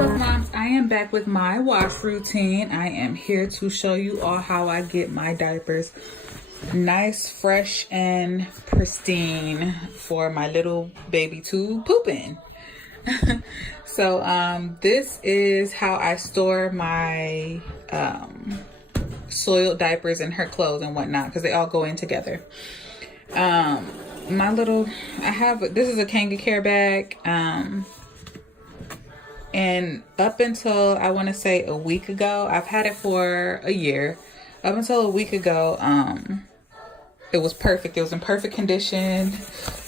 Look, Mom, I am back with my wash routine. I am here to show you all how I get my diapers nice, fresh, and pristine for my little baby to poop in. So this is how I store my soiled diapers and her clothes and whatnot, because they all go in together. This is a Kanga Care bag. And up until, I want to say a week ago, I've had it for a year. Up until a week ago, it was perfect. It was in perfect condition,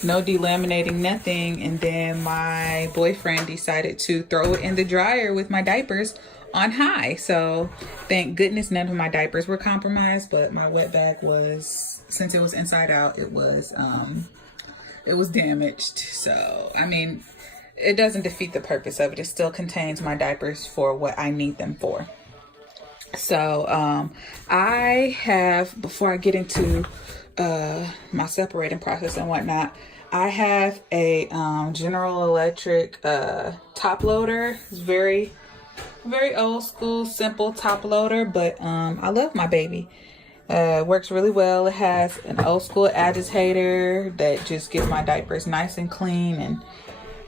no delaminating, nothing. And then my boyfriend decided to throw it in the dryer with my diapers on high. So thank goodness none of my diapers were compromised, but my wet bag was, since it was inside out, it was damaged. So, I mean, it doesn't defeat the purpose of it. It still contains my diapers for what I need them for. So I have, before I get into my separating process and whatnot, I have a General Electric top loader. It's very old school, simple top loader, but I love my baby. It works really well. It has an old school agitator that just gets my diapers nice and clean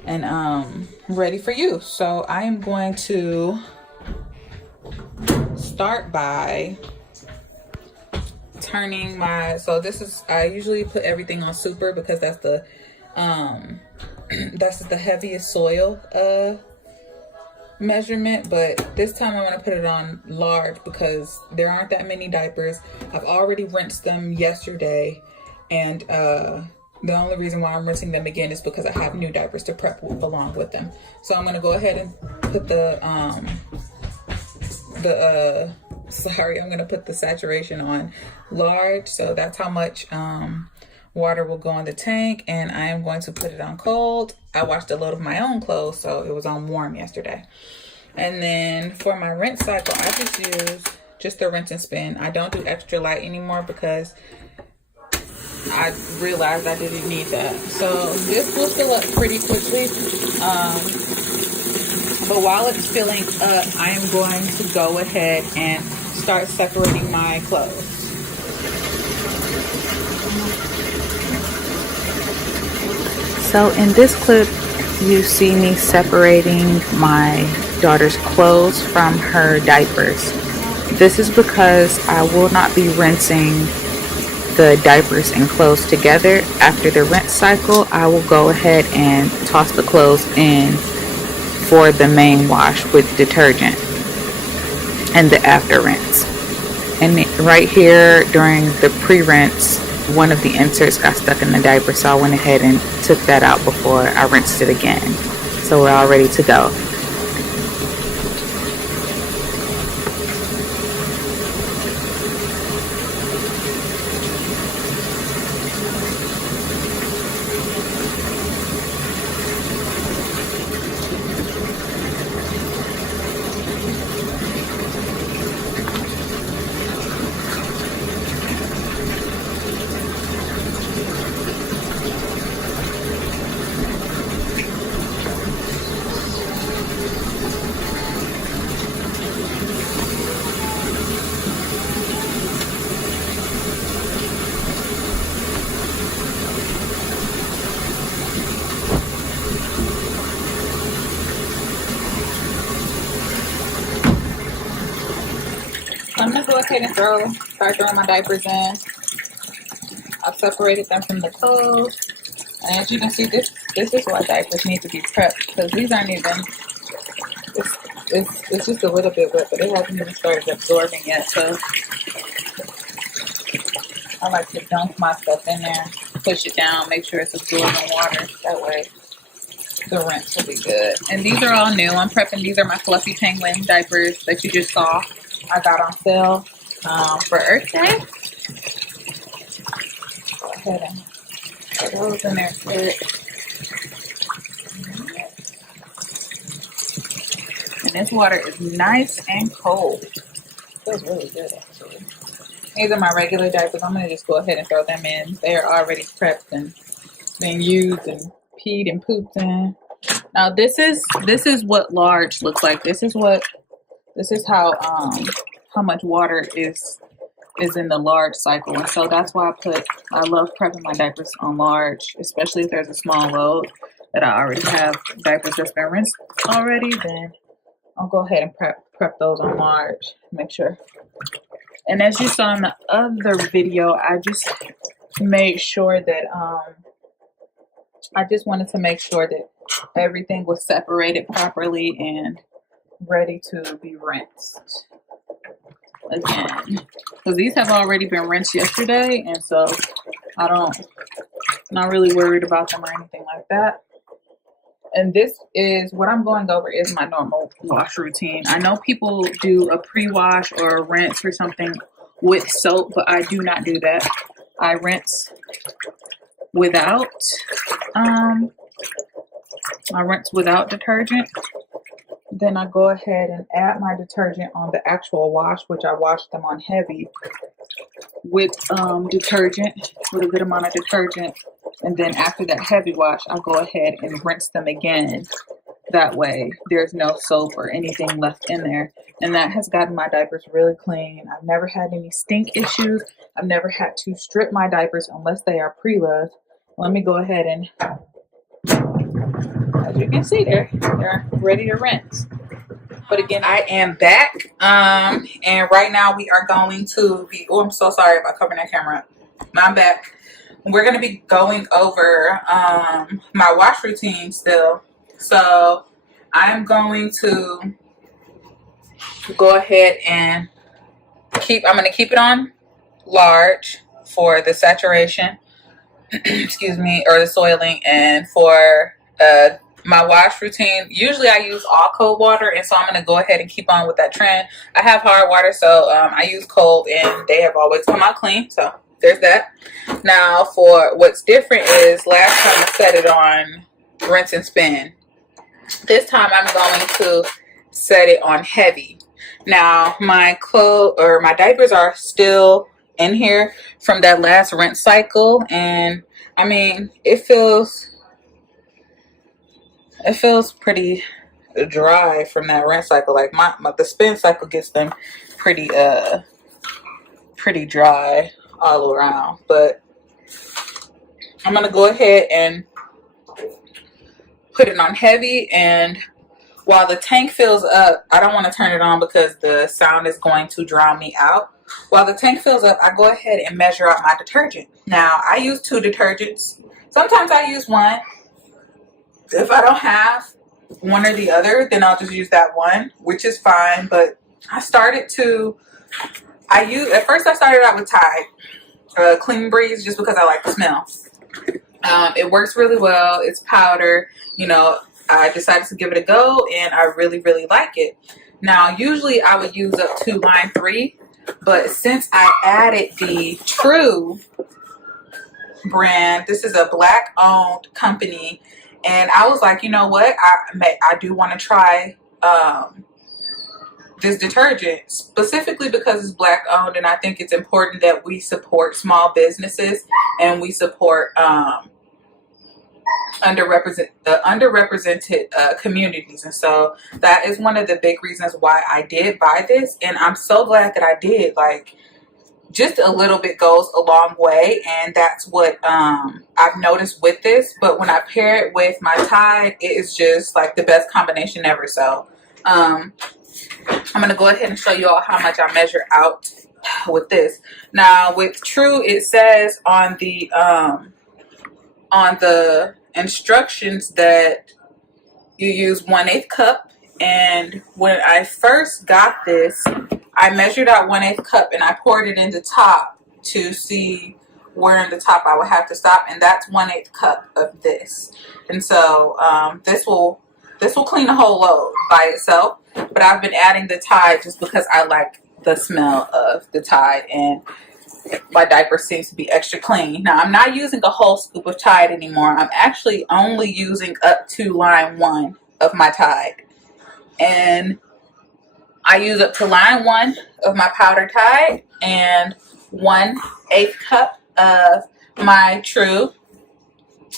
and ready for use. So I am going to start by turning my, I usually put everything on super because that's the heaviest soil measurement, but this time I'm going to put it on large because there aren't that many diapers. I've already rinsed them yesterday, and the only reason why I'm rinsing them again is because I have new diapers to prep along with them. So I'm going to go ahead and put I'm going to put the saturation on large. So that's how much water will go in the tank, and I am going to put it on cold. I washed a load of my own clothes, so it was on warm yesterday. And then for my rinse cycle, I just use just the rinse and spin. I don't do extra light anymore because I realized I didn't need that. So this will fill up pretty quickly. But while it's filling up, I am going to go ahead and start separating my clothes. So in this clip, you see me separating my daughter's clothes from her diapers. This is because I will not be rinsing the diapers and clothes together. After the rinse cycle, I will go ahead and toss the clothes in for the main wash with detergent and the after rinse. And right here during the pre-rinse, one of the inserts got stuck in the diaper, so I went ahead and took that out before I rinsed it again. So we're all ready to go. I'm going to go ahead and start throwing my diapers in. I've separated them from the clothes. And as you can see, this is why diapers need to be prepped, because these aren't even, it's just a little bit wet, but it hasn't even started absorbing yet. So I like to dunk my stuff in there, push it down, make sure it's absorbing water. That way the rinse will be good. And these are all new. I'm prepping. These are my Fluffy Penguin diapers that you just saw. I got on sale for Earth Day. Go ahead and put those in there good. And this water is nice and cold. It feels really good, actually. These are my regular diapers. I'm going to just go ahead and throw them in. They're already prepped and been used and peed and pooped in. Now this is what large looks like. This is how much water is in the large cycle. And so that's why I love prepping my diapers on large, especially if there's a small load that I already have diapers that's been rinsed already, then I'll go ahead and prep those on large, make sure. And as you saw in the other video, I just made sure that I just wanted to make sure that everything was separated properly and ready to be rinsed again, because these have already been rinsed yesterday, and so not really worried about them or anything like that. And this is what I'm going over is my normal wash routine. I know people do a pre-wash or a rinse or something with soap, but I do not do that. I rinse without detergent. Then I go ahead and add my detergent on the actual wash, which I wash them on heavy with detergent, with a good amount of detergent. And then after that heavy wash, I go ahead and rinse them again. That way there's no soap or anything left in there. And that has gotten my diapers really clean. I've never had any stink issues. I've never had to strip my diapers unless they are pre-loved. Let me go ahead and, as you can see, they're ready to rinse. But again, I am back. And right now we are going to be, oh, I'm so sorry about covering that camera up. I'm back. We're going to be going over my wash routine still. So I'm going to go ahead and I'm going to keep it on large for the saturation, excuse me, or the soiling. And for my wash routine, usually I use all cold water, and so I'm going to go ahead and keep on with that trend. I have hard water, so I use cold, and they have always come out clean, so there's that. Now for what's different is last time I set it on rinse and spin. This time I'm going to set it on heavy. Now my diapers are still in here from that last rinse cycle, and I mean it feels pretty dry from that rinse cycle. Like the spin cycle gets them pretty dry all around. But I'm gonna go ahead and put it on heavy, and while the tank fills up, I don't want to turn it on because the sound is going to drown me out. While the tank fills up, I go ahead and measure out my detergent. Now I use 2 detergents. Sometimes I use 1. If I don't have one or the other, then I'll just use that one, which is fine. But at first I started out with Tide Clean Breeze, just because I like the smell. It works really well. It's powder. You know, I decided to give it a go, and I really, really like it. Now, usually I would use up to line 3, but since I added the True brand, this is a Black-owned company, and I was like, you know what? I do want to try this detergent, specifically because it's Black-owned, and I think it's important that we support small businesses and we support underrepresented communities. And so that is one of the big reasons why I did buy this, and I'm so glad that I did. Like, just a little bit goes a long way, and that's what I've noticed with this. But when I pair it with my Tide, it is just like the best combination ever. So I'm going to go ahead and show you all how much I measure out with this. Now with True, it says on the instructions that you use 1/8 cup. And when I first got this, I measured out 1/8 cup, and I poured it in the top to see where in the top I would have to stop, and that's 1/8 cup of this. And so this will clean the whole load by itself. But I've been adding the Tide just because I like the smell of the Tide, and my diaper seems to be extra clean. Now I'm not using a whole scoop of Tide anymore. I'm actually only using up to line 1 of my Tide, and I use up to line 1 of my powder Tide and 1/8 cup of my True.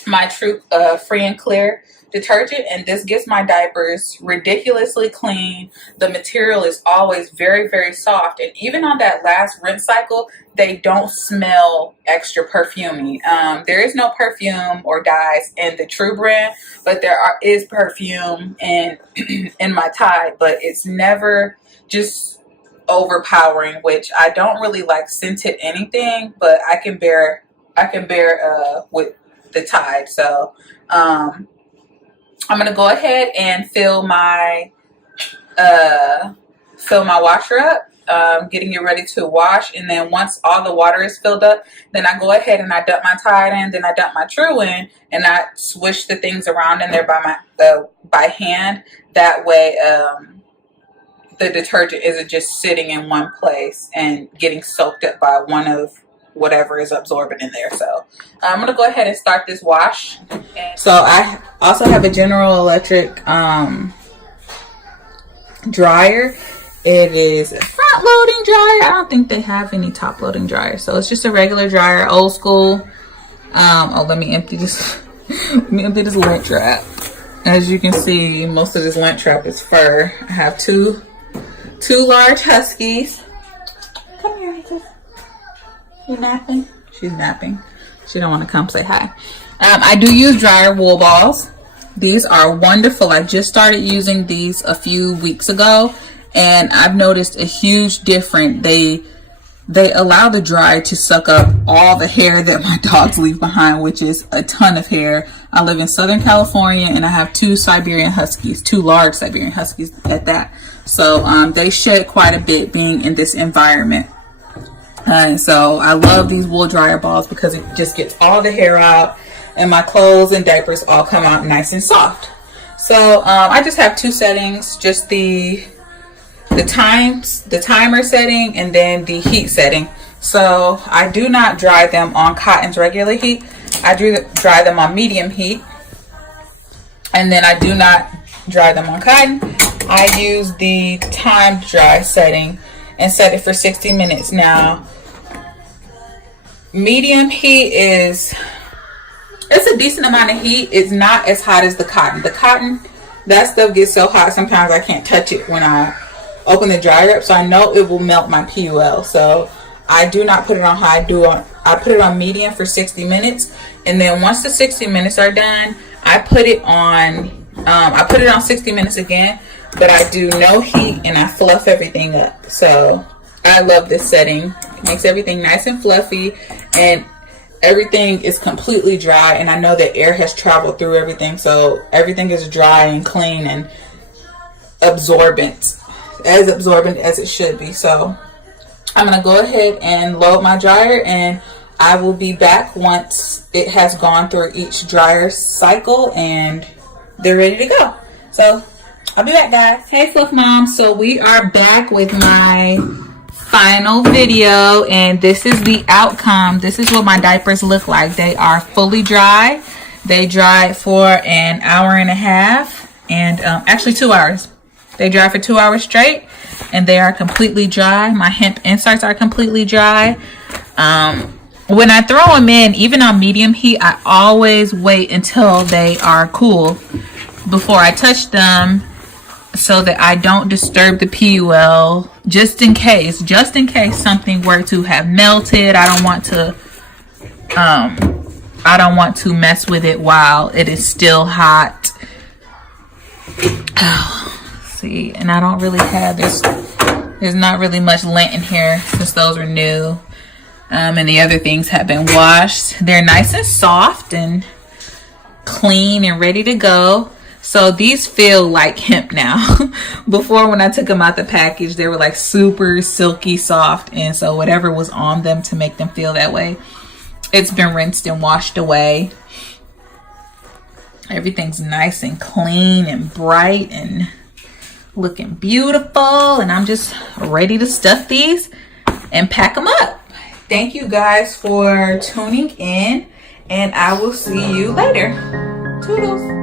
my True Free and Clear detergent, and this gets my diapers ridiculously clean. The material is always very, very soft, and even on that last rinse cycle, they don't smell extra perfumey. There is no perfume or dyes in the True brand, but is perfume in in my Tide, but it's never just overpowering, which I don't really like scented anything, but I can bear with the Tide. So I'm gonna go ahead and fill my washer up, getting it ready to wash. And then once all the water is filled up, then I go ahead and I dump my Tide in, then I dump my True in, and I swish the things around in there by hand. That way the detergent isn't just sitting in one place and getting soaked up by one of whatever is absorbing in there. So I'm gonna go ahead and start this wash. So I also have a General Electric dryer. It is a front loading dryer. I don't think they have any top loading dryers, so it's just a regular dryer, old school. Let me empty this. Let me empty this lint trap. As you can see, most of this lint trap is fur. I have two large huskies. Come here, Rachel. You napping? She's napping. She don't want to come say hi. I do use dryer wool balls. These are wonderful. I just started using these a few weeks ago, and I've noticed a huge difference. They allow the dryer to suck up all the hair that my dogs leave behind, which is a ton of hair. I live in Southern California, and I have two large Siberian Huskies at that. So they shed quite a bit being in this environment. And so I love these wool dryer balls because it just gets all the hair out, and my clothes and diapers all come out nice and soft. So I just have two settings, just the timer setting and then the heat setting. So I do not dry them on cotton's regular heat. I do dry them on medium heat, and then I do not dry them on cotton. I use the time dry setting and set it for 60 minutes. Now, medium heat it's a decent amount of heat. It's not as hot as the cotton. The cotton, that stuff gets so hot sometimes I can't touch it when I open the dryer up, so I know it will melt my PUL. So I do not put it on high. I put it on medium for 60 minutes, and then once the 60 minutes are done, I put it on 60 minutes again, but I do no heat and I fluff everything up. So I love this setting. It makes everything nice and fluffy, and everything is completely dry, and I know that air has traveled through everything, so everything is dry and clean and absorbent as it should be. So I'm gonna go ahead and load my dryer, and I will be back once it has gone through each dryer cycle and they're ready to go. So I'll be back, guys. Hey, Fluff Mom. So we are back with my final video, and this is the outcome. This is what my diapers look like. They are fully dry. They dried for an hour and a half, and actually 2 hours. They dry for 2 hours straight, and they are completely dry. My hemp inserts are completely dry. When I throw them in, even on medium heat, I always wait until they are cool before I touch them, so that I don't disturb the PUL, just in case something were to have melted. I don't want to mess with it while it is still hot. See, and I don't really have this. There's not really much lint in here since those are new. And the other things have been washed. They're nice and soft and clean and ready to go. So these feel like hemp now. Before, when I took them out the package, they were like super silky soft. And so whatever was on them to make them feel that way, it's been rinsed and washed away. Everything's nice and clean and bright and looking beautiful. And I'm just ready to stuff these and pack them up. Thank you guys for tuning in, and I will see you later. Toodles.